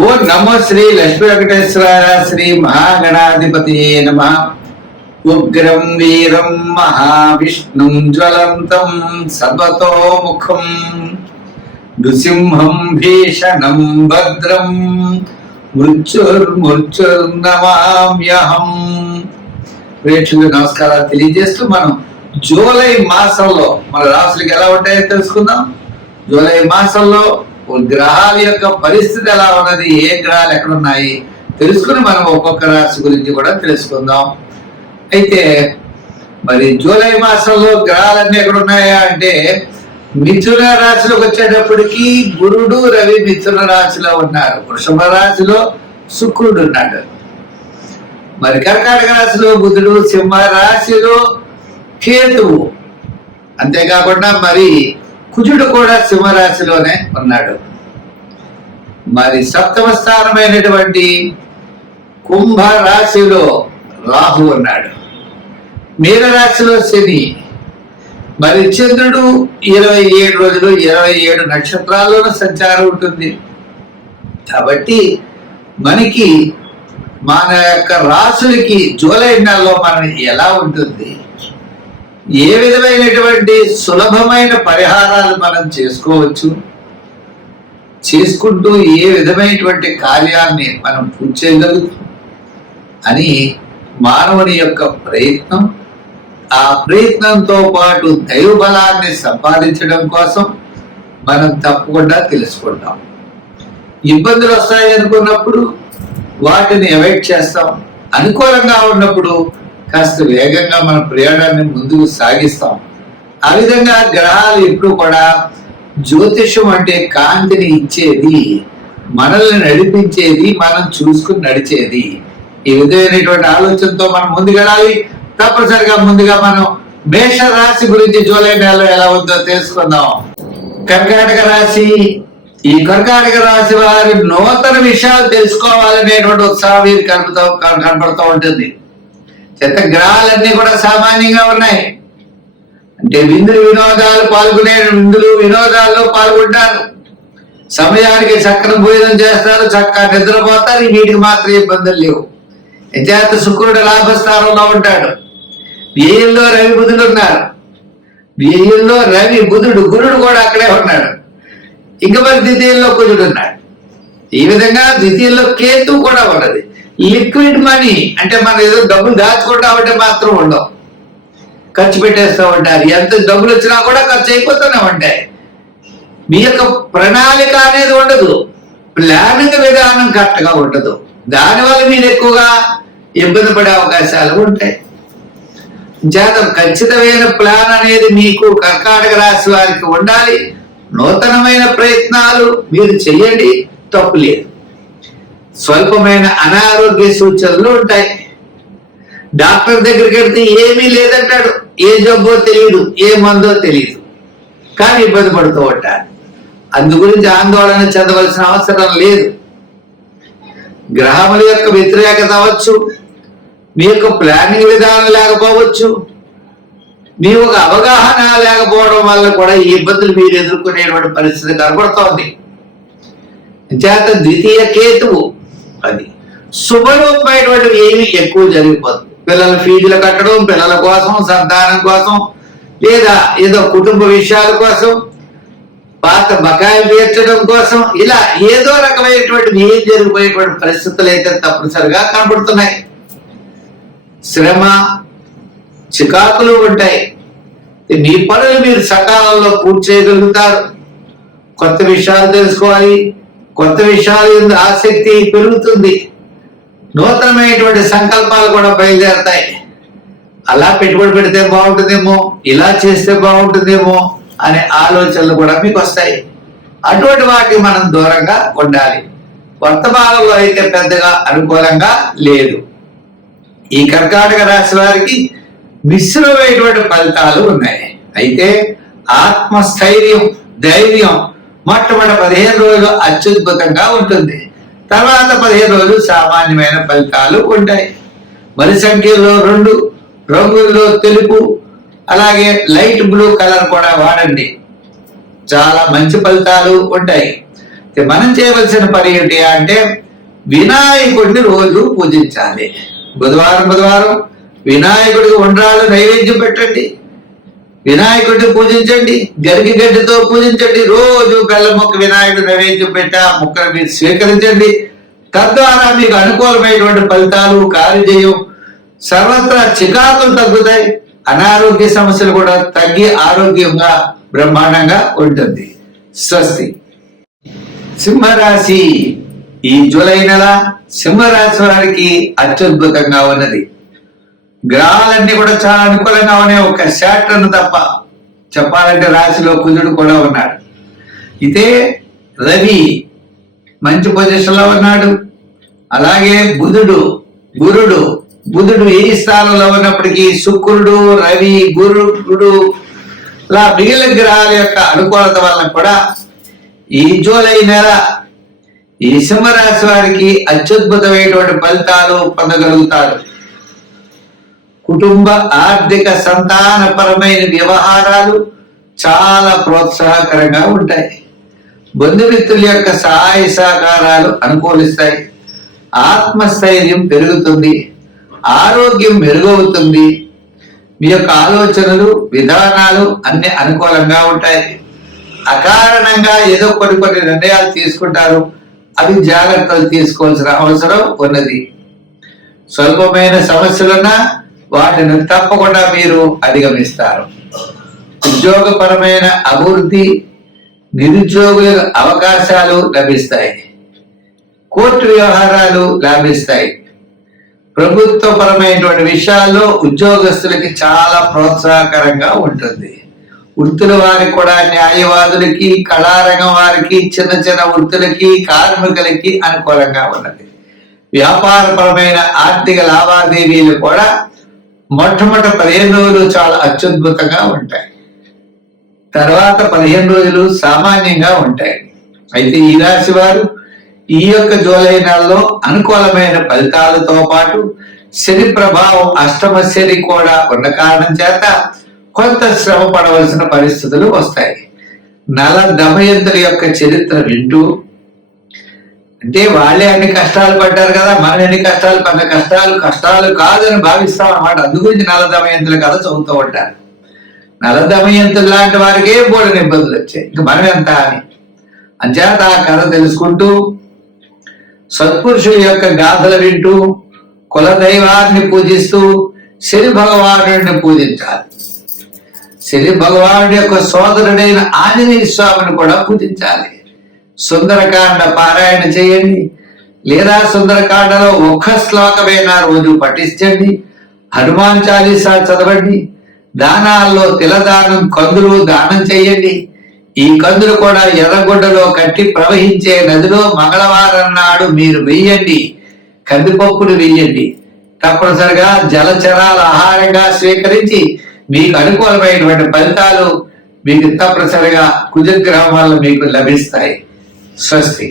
ఓ నమో శ్రీ లక్ష్మీ వెంకటేశ్వర శ్రీ మహాగణాధిపతి నమ. ఉగ్రం వీరం మహావిష్ణుం జ్వలంతం సర్వతోముఖం నృసింహం భీషణం భద్రం మృత్యుర్నమామ్యహం. ప్రేక్షకులకు నమస్కారాలు తెలియజేస్తూ మనం జూలై మాసంలో మన రాశులకు ఎలా ఉంటాయో తెలుసుకుందాం. జూలై మాసంలో గ్రహాల యొక్క పరిస్థితి ఎలా ఉన్నది, ఏ గ్రహాలు ఎక్కడ ఉన్నాయి తెలుసుకుని మనం ఒక్కొక్క రాశి గురించి కూడా తెలుసుకుందాం. అయితే మరి జూలై మాసంలో గ్రహాలన్నీ ఎక్కడ ఉన్నాయా అంటే మిథున రాశిలోకి వచ్చేటప్పటికి గురుడు రవి మిథున రాశిలో ఉన్నారు. వృషభ రాశిలో శుక్రుడు ఉన్నాడు. మరి కర్కాటక రాశిలో బుధుడు, సింహ రాశిలో కేతువు, అంతేకాకుండా మరి కుజుడు కూడా సింహరాశిలోనే ఉన్నాడు. మరి సప్తమ స్థానమైనటువంటి కుంభ రాశిలో రాహు ఉన్నాడు. మీనరాశిలో శని. మరి చంద్రుడు 27 రోజులు 27 నక్షత్రాల్లోనూ సంచారం ఉంటుంది. కాబట్టి మనకి మన యొక్క రాశులకి జూలై నెలలో మనం ఎలా ఉంటుంది, ఏ విధమైనటువంటి సులభమైన పరిహారాలు మనం చేసుకోవచ్చు, చేసుకుంటూ ఏ విధమైనటువంటి కార్యాన్ని మనం పూర్తి చేయగలుగుతాం అని మానవుని యొక్క ప్రయత్నం. ఆ ప్రయత్నంతో పాటు దైవ బలాన్ని సంపాదించడం కోసం మనం తప్పకుండా తెలుసుకుంటాం. ఇబ్బందులు వస్తాయి అనుకున్నప్పుడు వాటిని అవాయిడ్ చేస్తాం. అనుకూలంగా ఉన్నప్పుడు కాస్త వేగంగా మన ప్రయాణాన్ని ముందుకు సాగిస్తాం. ఆ విధంగా గ్రహాలు ఎప్పుడు కూడా జ్యోతిషం అంటే కాంతిని ఇచ్చేది, మనల్ని నడిపించేది, మనం చూసుకుని నడిచేది. ఈ విధమైనటువంటి ఆలోచనతో మనం ముందుకెళ్ళాలి. తప్పనిసరిగా ముందుగా మనం మేష రాశి గురించి జూలై నెలలో ఎలా ఉందో తెలుసుకుందాం. కర్కాటక రాశి. ఈ కర్కాటక రాశి వారి నూతన విషయాలు తెలుసుకోవాలనేటువంటి ఉత్సాహం వీరి కనపడుతూ ఉంటుంది. చెత్త గ్రహాలన్నీ కూడా సామాన్యంగా ఉన్నాయి. అంటే వినోదాలు పాల్గొనే వినోదాల్లో పాల్గొంటారు. సమయానికి చక్కని భోజనం చేస్తారు, చక్కగా నిద్రపోతారు. వీటికి మాత్రం ఇబ్బందులు లేవు. యజాత శుక్రుడు లాభస్థానంలో ఉంటాడు. వ్యయంలో రవి బుధుడు ఉన్నారు. వ్యయంలో రవి బుధుడు, గురుడు కూడా అక్కడే ఉన్నాడు. ఇంకా మరి ద్వితీయంలో కుజుడు ఉన్నాడు. ఈ విధంగా ద్వితీయంలో కేతు కూడా ఉన్నది. లిక్విడ్ మనీ అంటే మనం ఏదో డబ్బులు దాచుకుంటా ఉంటే మాత్రం ఉండవు, ఖర్చు పెట్టేస్తూ ఉంటారు. ఎంత డబ్బులు వచ్చినా కూడా ఖర్చు అయిపోతూనే ఉంటాయి. మీ యొక్క ప్రణాళిక అనేది ఉండదు, ప్లానింగ్ విధానం కరెక్ట్గా ఉండదు. దానివల్ల మీరు ఎక్కువగా ఇబ్బంది పడే అవకాశాలు ఉంటాయి. జాతర ఖచ్చితమైన ప్లాన్ అనేది మీకు కర్కాటక రాశి వారికి ఉండాలి. నూతనమైన ప్రయత్నాలు మీరు చెయ్యండి, తప్పు లేదు. స్వల్పమైన అనారోగ్య సూచనలు ఉంటాయి. డాక్టర్ దగ్గరికి వెళ్తే ఏమీ లేదంటాడు. ఏ జబ్బో తెలియదు, ఏ మందో తెలియదు, కానీ ఇబ్బంది పడుతూ ఉంటారు. అందు గురించి ఆందోళన చెందవలసిన అవసరం లేదు. గ్రహముల యొక్క వ్యతిరేకత అవ్వచ్చు, మీ యొక్క ప్లానింగ్ విధానం లేకపోవచ్చు, మీ ఒక అవగాహన లేకపోవడం వల్ల కూడా ఈ ఇబ్బందులు మీరు ఎదుర్కొనేటువంటి పరిస్థితి కనబడుతోంది. చేత ద్వితీయ కేతువు అది శుభరూపమైనటువంటి ఏమి ఎక్కువ జరిగిపోతుంది. పిల్లల ఫీజులు కట్టడం, పిల్లల కోసం, సంతానం కోసం, లేదా ఏదో కుటుంబ విషయాల కోసం, పాత బకాయిలు తీర్చడం కోసం, ఇలా ఏదో రకమైనటువంటి ఏం జరిగిపోయేటువంటి పరిస్థితులు అయితే తప్పనిసరిగా కనబడుతున్నాయి. శ్రమ, చికాకులు ఉంటాయి. మీ పనులు మీరు సకాలంలో పూర్తి చేయగలుగుతారు. కొత్త విషయాలు తెలుసుకోవాలి, కొత్త విషయాలు ఎందు ఆసక్తి పెరుగుతుంది. నూతనమైనటువంటి సంకల్పాలు కూడా బయలుదేరతాయి. అలా పెట్టుబడి పెడితే బాగుంటుందేమో, ఇలా చేస్తే బాగుంటుందేమో అనే ఆలోచనలు కూడా మీకు వస్తాయి. అటువంటి వాటికి మనం దూరంగా ఉండాలి. వర్తమానంలో అయితే పెద్దగా అనుకూలంగా లేదు. ఈ కర్కాటక రాశి వారికి మిశ్రమైనటువంటి ఫలితాలు ఉన్నాయి. అయితే ఆత్మస్థైర్యం, ధైర్యం మొట్టమొదటి 15 రోజులు అత్యద్భుతంగా ఉంటుంది. తర్వాత 15 రోజులు సామాన్యమైన ఫలితాలు ఉంటాయి. మరి సంఖ్యలో 2, రంగుల్లో తెలుపు, అలాగే లైట్ బ్లూ కలర్ కూడా వాడండి. చాలా మంచి ఫలితాలు ఉంటాయి. మనం చేయవలసిన పని ఏంటి అంటే వినాయకుడిని రోజు పూజించాలి. బుధవారం వినాయకుడికి ఉండ్రాలు నైవేద్యం పెట్టండి, వినాయకుడిని పూజించండి, గరికి గడ్డితో పూజించండి. రోజు బెల్లం ముక్క వినాయకుడి నైవేద్యం పెట్టి ఆ ముక్కను మీరు స్వీకరించండి. తద్వారా మీకు అనుకూలమైనటువంటి ఫలితాలు, కార్యజయం, సర్వత్రా చికాకులు తగ్గుతాయి, అనారోగ్య సమస్యలు కూడా తగ్గి ఆరోగ్యంగా బ్రహ్మాండంగా ఉంటుంది. స్వస్తి. సింహరాశి ఈ జూలై నెల సింహరాశి వారికి అత్యద్భుతంగా ఉన్నది. గ్రహాలన్నీ కూడా చాలా అనుకూలంగా ఉన్నాయి. ఒక శాటర్న్ తప్ప చెప్పాలంటే రాశిలో కుజుడు కూడా ఉన్నాడు. ఇదే రవి మంచి పొజిషన్ లో ఉన్నాడు. అలాగే బుధుడు ఏ స్థానంలో ఉన్నప్పటికీ శుక్రుడు, రవి, గురుడు ఇలా మిగిలిన గ్రహాల యొక్క అనుకూలత వల్ల కూడా ఈ జూలై నెల ఈ సింహరాశి వారికి అత్యద్భుతమైనటువంటి ఫలితాలు పొందగలుగుతారు. కుటుంబ, ఆర్థిక, సంతానపరమైన వ్యవహారాలు చాలా ప్రోత్సాహకరంగా ఉంటాయి. బంధుమిత్రుల యొక్క సహాయ సహకారాలు అనుకూలిస్తాయి. ఆత్మస్థైర్యం పెరుగుతుంది, ఆరోగ్యం మెరుగవుతుంది. మీ యొక్క ఆలోచనలు, విధానాలు అన్ని అనుకూలంగా ఉంటాయి. అకారణంగా ఏదో కొన్ని నిర్ణయాలు తీసుకుంటారు, అవి జాగ్రత్తలు తీసుకోవాల్సిన అవసరం ఉన్నది. స్వల్పమైన సమస్యలున్నా వాటిని తప్పకుండా మీరు అధిగమిస్తారు. ఉద్యోగపరమైన అభివృద్ధి, నిరుద్యోగుల అవకాశాలు లభిస్తాయి. కోర్టు వ్యవహారాలు లాభిస్తాయి. ప్రభుత్వపరమైనటువంటి విషయాల్లో ఉద్యోగస్తులకి చాలా ప్రోత్సాహకరంగా ఉంటుంది. వృత్తుల వారికి కూడా, న్యాయవాదులకి, కళారంగం వారికి, చిన్న వృత్తులకి, కార్మికులకి అనుకూలంగా ఉన్నది. వ్యాపారపరమైన ఆర్థిక లావాదేవీలు కూడా మొట్టమొదటి 15 రోజులు చాలా అత్యద్భుతంగా ఉంటాయి. తర్వాత 15 రోజులు సామాన్యంగా ఉంటాయి. అయితే ఈ రాశి వారు ఈ యొక్క జూలై నెలలో అనుకూలమైన ఫలితాలతో పాటు శని ప్రభావం, అష్టమ శని కూడా ఉన్న కారణం చేత కొంత శ్రమ పడవలసిన పరిస్థితులు వస్తాయి. నల దమయంతుల యొక్క చరిత్ర వింటూ, అంటే వాళ్ళే అన్ని కష్టాలు పడ్డారు కదా, మనం ఎన్ని కష్టాలు పడ్డ, కష్టాలు కాదని భావిస్తాం అన్నమాట. అందుగురించి నల దమయంతుల కథ చదువుతూ ఉంటారు. నల దమయంతులు లాంటి వారికే బోడని ఇబ్బందులు వచ్చాయి, ఇంకా మనం ఎంత అని. అంచేత ఆ కథ తెలుసుకుంటూ, సత్పురుషుల యొక్క గాథలు వింటూ, కుల దైవాన్ని పూజిస్తూ శని భగవానుడిని పూజించాలి. శని భగవానుడి యొక్క సోదరుడైన ఆంజనేయ స్వామిని కూడా పూజించాలి. సుందరకాండ పారాయణ చేయండి, లేదా సుందరకాండలో ఒక్క శ్లోకమైనా రోజు పఠించండి. హనుమాన్ చాలీసా చదవండి. దానాల్లో తిలదానం, కందులు దానం చేయండి. ఈ కందులు కూడా ఎర్రగొడ్డలో కట్టి ప్రవహించే నదిలో మంగళవారం నాడు మీరు వెయ్యండి. కందిపప్పును వెయ్యండి. తప్పనిసరిగా జలచరాల ఆహారంగా స్వీకరించి మీకు అనుకూలమైనటువంటి ఫలితాలు మీకు తప్పనిసరిగా కుజగ్రహం వల్ల మీకు లభిస్తాయి. స్వస్తి.